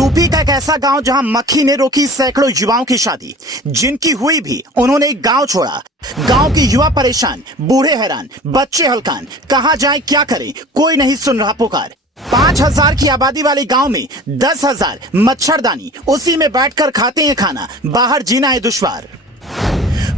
UP का एक ऐसा गांव जहां मक्खी ने रोकी सैकड़ों युवाओं की शादी, जिनकी हुई भी उन्होंने एक गांव छोड़ा। गांव के युवा परेशान, बूढ़े हैरान, बच्चे हलकान, कहां जाएं क्या करें, कोई नहीं सुन रहा पुकार। 5,000 की आबादी वाले गांव में 10,000 मच्छरदानी, उसी में बैठकर खाते हैं खाना, बाहर जीना है दुश्वार।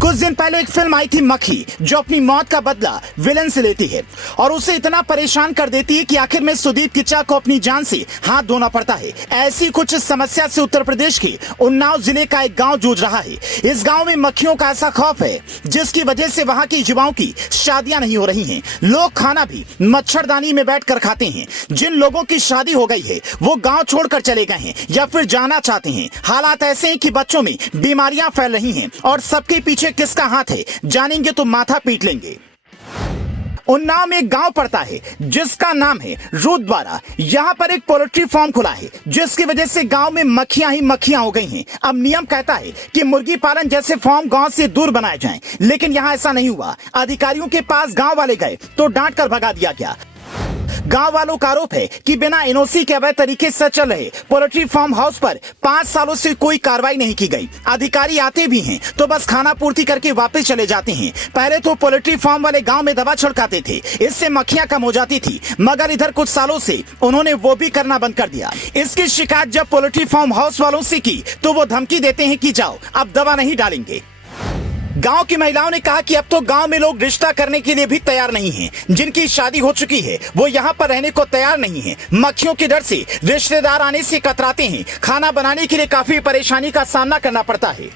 कुछ दिन पहले एक फिल्म आई थी मक्खी, जो अपनी मौत का बदला विलन से लेती है और उसे इतना परेशान कर देती है कि आखिर में सुदीप किच्चा को अपनी जान से हाथ धोना पड़ता है। ऐसी कुछ समस्या से उत्तर प्रदेश के उन्नाव जिले का एक गांव जूझ रहा है। इस गांव में मक्खियों का ऐसा खौफ है जिसकी वजह से वहां के युवाओं की शादियां नहीं हो रही हैं। लोग खाना भी मच्छरदानी में बैठकर खाते हैं। जिन लोगों की शादी हो गई है वो गाँव छोड़कर चले गए हैं या फिर जाना चाहते हैं। हालात ऐसे हैं कि बच्चों में बीमारियां फैल रही हैं और सबके पीछे किसका हाथ है जानेंगे तो माथा पीट लेंगे। उन्नाव में एक गांव पड़ता है जिसका नाम है रुद्रद्वारा। यहां पर एक पोल्ट्री फार्म खुला है जिसकी वजह से गांव में मक्खियां ही मक्खियां हो गई हैं। अब नियम कहता है कि मुर्गी पालन जैसे फार्म गांव से दूर बनाए जाएं, लेकिन यहां ऐसा नहीं हुआ। अधिकारियों के पास गांव वाले गए तो डांट कर भगा दिया गया। गांव वालों का आरोप है कि बिना एनओसी के अवैध तरीके से चल रहे पोल्ट्री फार्म हाउस पर 5 सालों से कोई कार्रवाई नहीं की गई। अधिकारी आते भी हैं तो बस खाना पूर्ति करके वापस चले जाते हैं। पहले तो पोल्ट्री फार्म वाले गांव में दवा छिड़काते थे, इससे मक्खियां कम हो जाती थी, मगर इधर कुछ सालों से उन्होंने वो भी करना बंद कर दिया। इसकी शिकायत जब पोल्ट्री फार्म हाउस वालों से की तो वो धमकी देते हैं कि जाओ, अब दवा नहीं डालेंगे। गांव की महिलाओं ने कहा कि अब तो गांव में लोग रिश्ता करने के लिए भी तैयार नहीं हैं। जिनकी शादी हो चुकी है वो यहां पर रहने को तैयार नहीं है। मक्खियों के डर से रिश्तेदार आने से कतराते हैं। खाना बनाने के लिए काफी परेशानी का सामना करना पड़ता है।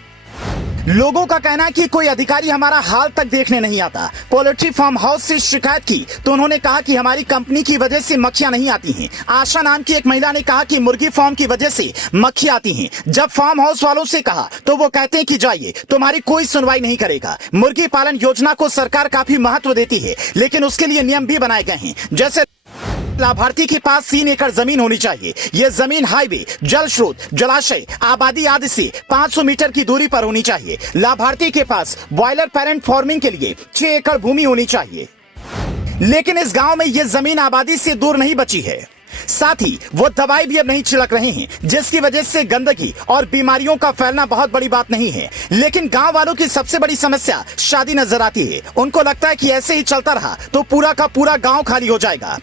लोगों का कहना है कि कोई अधिकारी हमारा हाल तक देखने नहीं आता। पोल्ट्री फार्म हाउस से शिकायत की तो उन्होंने कहा कि हमारी कंपनी की वजह से मक्खियां नहीं आती हैं। आशा नाम की एक महिला ने कहा कि मुर्गी फार्म की वजह से मक्खियां आती हैं। जब फार्म हाउस वालों से कहा तो वो कहते हैं कि जाइए, तुम्हारी कोई सुनवाई नहीं करेगा। मुर्गी पालन योजना को सरकार काफी महत्व देती है, लेकिन उसके लिए नियम भी बनाए गए हैं। जैसे लाभार्थी के पास 3 एकड़ जमीन होनी चाहिए। यह जमीन हाईवे, जल स्रोत, जलाशय, आबादी आदि से 500 मीटर की दूरी पर होनी चाहिए। लाभार्थी के पास बॉयलर पैरेंट फार्मिंग के लिए 6 एकड़ भूमि होनी चाहिए। लेकिन इस गांव में यह जमीन आबादी से दूर नहीं बची है। साथ ही वो दवाई भी अब नहीं छिड़क रहे हैं, जिसकी वजह से गंदगी और बीमारियों का फैलना बहुत बड़ी बात नहीं है। लेकिन गांव वालों की सबसे बड़ी समस्या शादी नजर आती है। उनको लगता है कि ऐसे ही चलता रहा तो पूरा का पूरा गांव खाली हो जाएगा।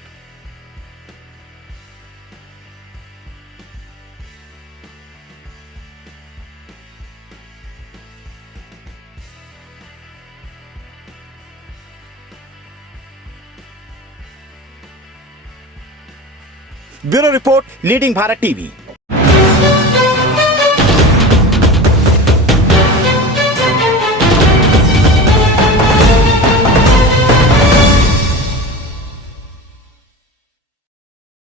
Bureau report, leading Bharat TV.